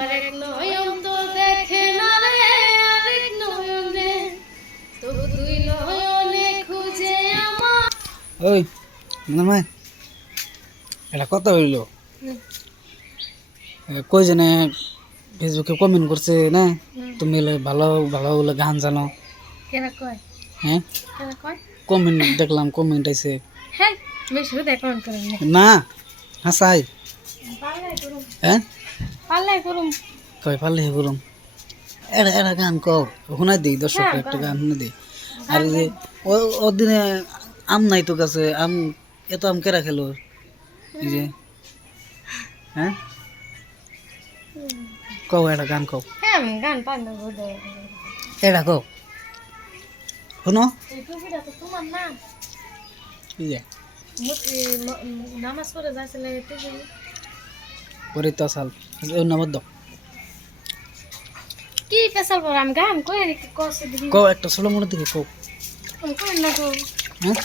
আমার এক নয়ন তো দেখে না রে আরেক নয়নে, তবু দুই নয়নে খুঁজে আমার। ওই মনে এটা কথা হইল কই জানে ফেসবুকে কমেন্ট করছে না তুমি ভালো ভালো বলে গান জানো। কেনা কয়? হ্যাঁ কেনা কয়? কমেন্ট দেখলাম, কমেন্ট আইছে। হ্যাঁ বেশি হতে কমেন্ট করেন না হাসাই। পাল্লাই করুম, হ্যাঁ পাল্লাই করুম। কই পারলে হে করুম এটা এটা গান কও শোনাই দিই দর্শক একটা গান শুনে দিই। আর এই যে ওর দিনে আম নাই তো কাছে, আম এত আম কেরা খেলো এই যে। হ্যাঁ কও এটা গান কও, হ্যাঁ আমি গান পারি না বোধ হয়। এটা কও শুনো। এই টুপিটা তো তোমার না? এই যে নামাজ পড়ে যাচ্ছিলে টুপি। পরে তো সাল ওই নাম্বার দাও। কি পেশাল পর আমি গান কই রে কষ্ট দিবি। কও একটা ছোট মনে দিকে কও। আমি কই না গো, হ্যাঁ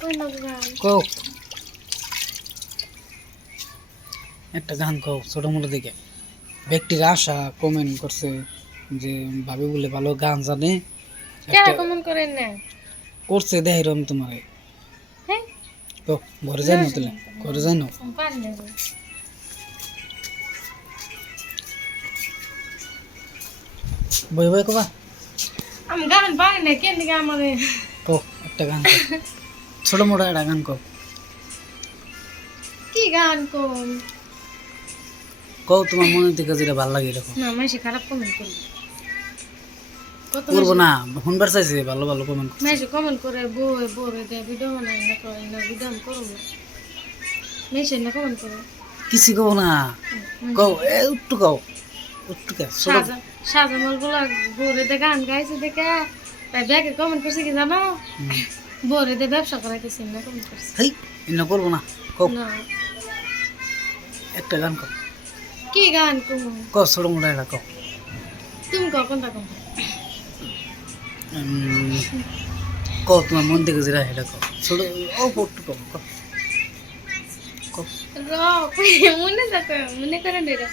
কই না গো গান। কও একটা গান কও ছোট মনে দিকে। ব্যক্তির আশা কমেন্ট করছে যে ভাবি বলে ভালো গান জানে, কেন কমেন্ট করেন না? করছে দেখাই রম তোমারে। হ্যাঁ তো ঘরে যাই না তাহলে, ঘরে যাই না। আমি পারি না গো। বই বই কবা আমি গান পারি না, কেন দিকে আমারে কও একটা গান কও ছোট মোটা একটা গান কও। কি গান কোন? কও তোমার মনের দিকে যেটা ভালো লাগে এরকম। না মাসি খারাপ কমেন্ট করবে। কত করবো না, শুনবার চাইছে ভালো ভালো কমেন্ট। মাসি কমেন্ট করে বই বই দে ভিডিও বানাই না করে না, ভিডিও আমি করব না। মাসি না কমেন্ট করে কিছু কও না, কও একটু কও একটু কে ছোট। সাজামাল গুলা বরে দে গান গাইছে দেখে তাই ব্যাগে কমেন্ট করছে কি জানো? বরে দে ব্যবসা করাইতেছি না কমেন্ট করছে। হেই এনে করবো না, কও না একটা গান কও। কি গান কোন? কও ছোট মোটা একটা কও। তুমি কোনটা কোন? কও তোমার মন থেকে যেটা সেটা কও ছোট ও একটু কও কও কও। মনে থাকো, মনে করেন এটা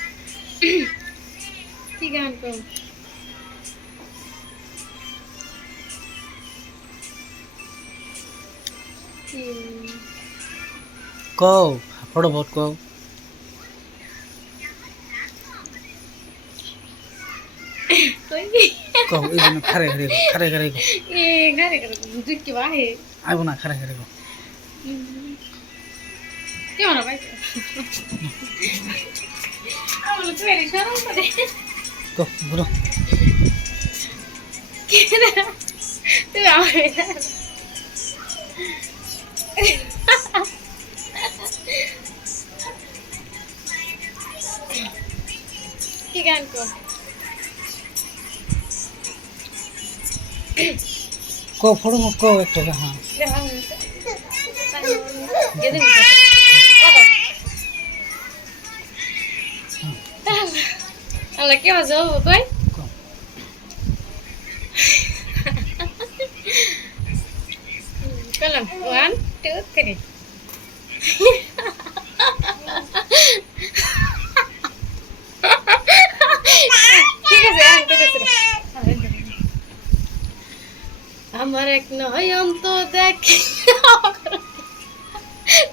কি গান কোন? কও ফটোফট কও। কও এই জন্য খারে খারে কও, খারে খারে কও। এ গারে গারে দুঃখ কি বাহে আইবো না, খারে খারে কও। কেমন ভাই? আমল তুই শরম করে কও বলো। তুই আমারে কি গান কর? কও ফটোফট কও একটা গান। হ্যাঁ আল্লাহ কে বাজে ও কই? কও। কলম 1 2 3 ঠিক আছে আর কইতেছ না। আমার এক নয়ন তো দেখে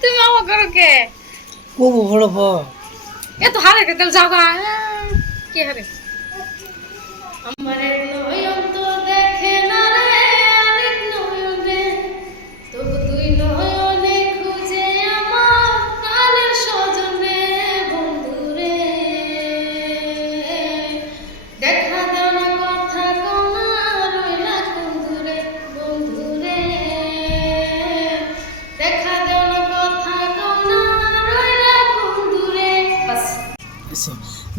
তুমি আমা করো কে? কও ফটোফট। এ তো হারে কে তেল যাওগা কি হারে? আমার এক নয়ন তো দেখে না রে আরেক নয়নে, তবু দুই নয়নে খুঁজে আমার প্রাণের স্বজনে বন্ধুরে। দেখা দাও না কথা কোনা রইলা বন্ধুরে বন্ধুরে, দেখা দাও না কথা কোনা রইলা বন্ধুরে। বাস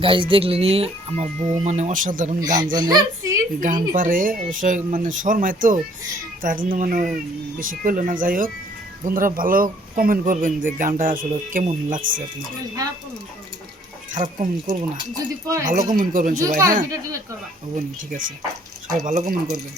গাইজ দেখলেনি আমার বউ মানে অসাধারণ গান জানে, গান পারে অবশ্যই মানে শর্মায় তো তার জন্য মানে বেশি করলো না। যাই হোক বন্ধুরা ভালো কমেন্ট করবেন যে গানটা আসলে কেমন লাগছে আপনাদের। খারাপ কমেন্ট করবো না, ভালো কমেন্ট করবেন সবাই। হ্যাঁ ঠিক আছে, সবাই ভালো কমেন্ট করবেন।